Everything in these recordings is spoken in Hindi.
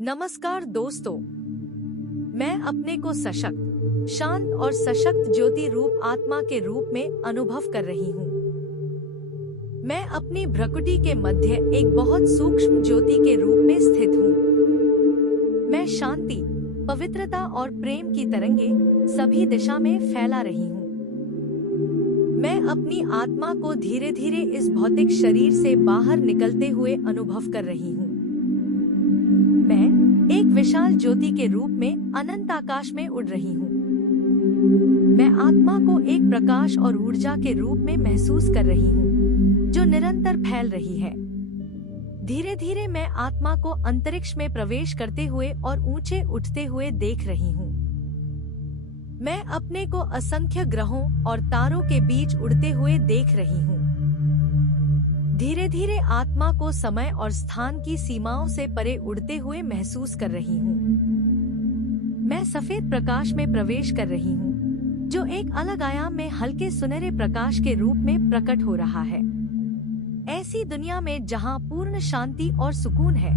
नमस्कार दोस्तों, मैं अपने को सशक्त, शांत और सशक्त ज्योति रूप आत्मा के रूप में अनुभव कर रही हूँ। मैं अपनी भ्रकुटी के मध्य एक बहुत सूक्ष्म ज्योति के रूप में स्थित हूँ। मैं शांति, पवित्रता और प्रेम की तरंगे सभी दिशा में फैला रही हूँ। मैं अपनी आत्मा को धीरे धीरे इस भौतिक शरीर से बाहर निकलते हुए अनुभव कर रही हूँ। मैं एक विशाल ज्योति के रूप में अनंत आकाश में उड़ रही हूँ। मैं आत्मा को एक प्रकाश और ऊर्जा के रूप में महसूस कर रही हूँ, जो निरंतर फैल रही है। धीरे धीरे मैं आत्मा को अंतरिक्ष में प्रवेश करते हुए और ऊंचे उठते हुए देख रही हूँ। मैं अपने को असंख्य ग्रहों और तारों के बीच उड़ते हुए देख रही हूँ। धीरे धीरे आत्मा को समय और स्थान की सीमाओं से परे उड़ते हुए महसूस कर रही हूँ। मैं सफेद प्रकाश में प्रवेश कर रही हूँ, जो एक अलग आयाम में हल्के सुनहरे प्रकाश के रूप में प्रकट हो रहा है। ऐसी दुनिया में जहाँ पूर्ण शांति और सुकून है।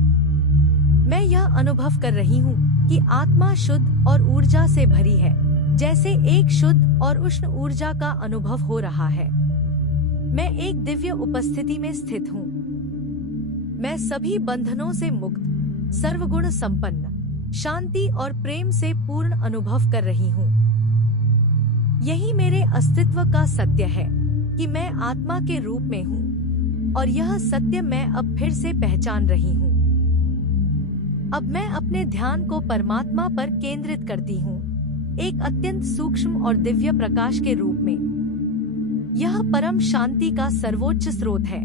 मैं यह अनुभव कर रही हूँ कि आत्मा शुद्ध और ऊर्जा से भरी है, जैसे एक शुद्ध और उष्ण ऊर्जा का अनुभव हो रहा है। मैं एक दिव्य उपस्थिति में स्थित हूँ। मैं सभी बंधनों से मुक्त, सर्वगुण संपन्न, शांति और प्रेम से पूर्ण अनुभव कर रही हूँ। यही मेरे अस्तित्व का सत्य है कि मैं आत्मा के रूप में हूँ, और यह सत्य मैं अब फिर से पहचान रही हूँ। अब मैं अपने ध्यान को परमात्मा पर केंद्रित करती हूँ, एक अत्यंत सूक्ष्म और दिव्य प्रकाश के रूप में। यह परम शांति का सर्वोच्च स्रोत है।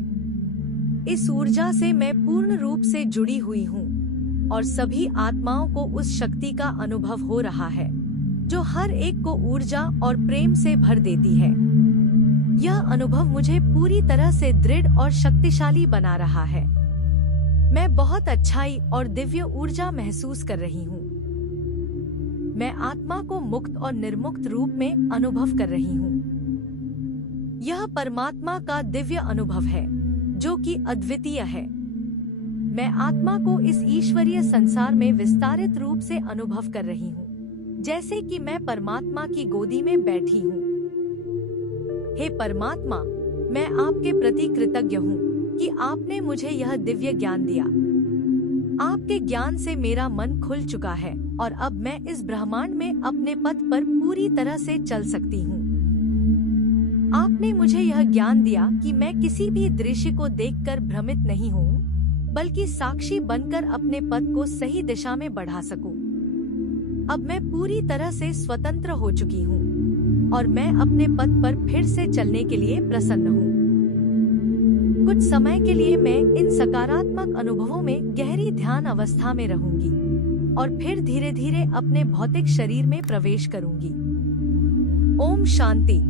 इस ऊर्जा से मैं पूर्ण रूप से जुड़ी हुई हूँ, और सभी आत्माओं को उस शक्ति का अनुभव हो रहा है, जो हर एक को ऊर्जा और प्रेम से भर देती है। यह अनुभव मुझे पूरी तरह से दृढ़ और शक्तिशाली बना रहा है। मैं बहुत अच्छाई और दिव्य ऊर्जा महसूस कर रही हूँ। मैं आत्मा को मुक्त और निर्मुक्त रूप में अनुभव कर रही हूँ। यह परमात्मा का दिव्य अनुभव है, जो कि अद्वितीय है। मैं आत्मा को इस ईश्वरीय संसार में विस्तारित रूप से अनुभव कर रही हूँ, जैसे कि मैं परमात्मा की गोदी में बैठी हूँ। हे परमात्मा, मैं आपके प्रति कृतज्ञ हूँ कि आपने मुझे यह दिव्य ज्ञान दिया। आपके ज्ञान से मेरा मन खुल चुका है, और अब मैं इस ब्रह्मांड में अपने पथ पर पूरी तरह से चल सकती हूँ। आपने मुझे यह ज्ञान दिया कि मैं किसी भी दृश्य को देखकर भ्रमित नहीं हूँ, बल्कि साक्षी बनकर अपने पथ को सही दिशा में बढ़ा सकूं। अब मैं पूरी तरह से स्वतंत्र हो चुकी हूँ, और मैं अपने पथ पर फिर से चलने के लिए प्रसन्न हूँ। कुछ समय के लिए मैं इन सकारात्मक अनुभवों में गहरी ध्यान अवस्था में रहूंगी, और फिर धीरे धीरे अपने भौतिक शरीर में प्रवेश करूंगी। ओम शांति।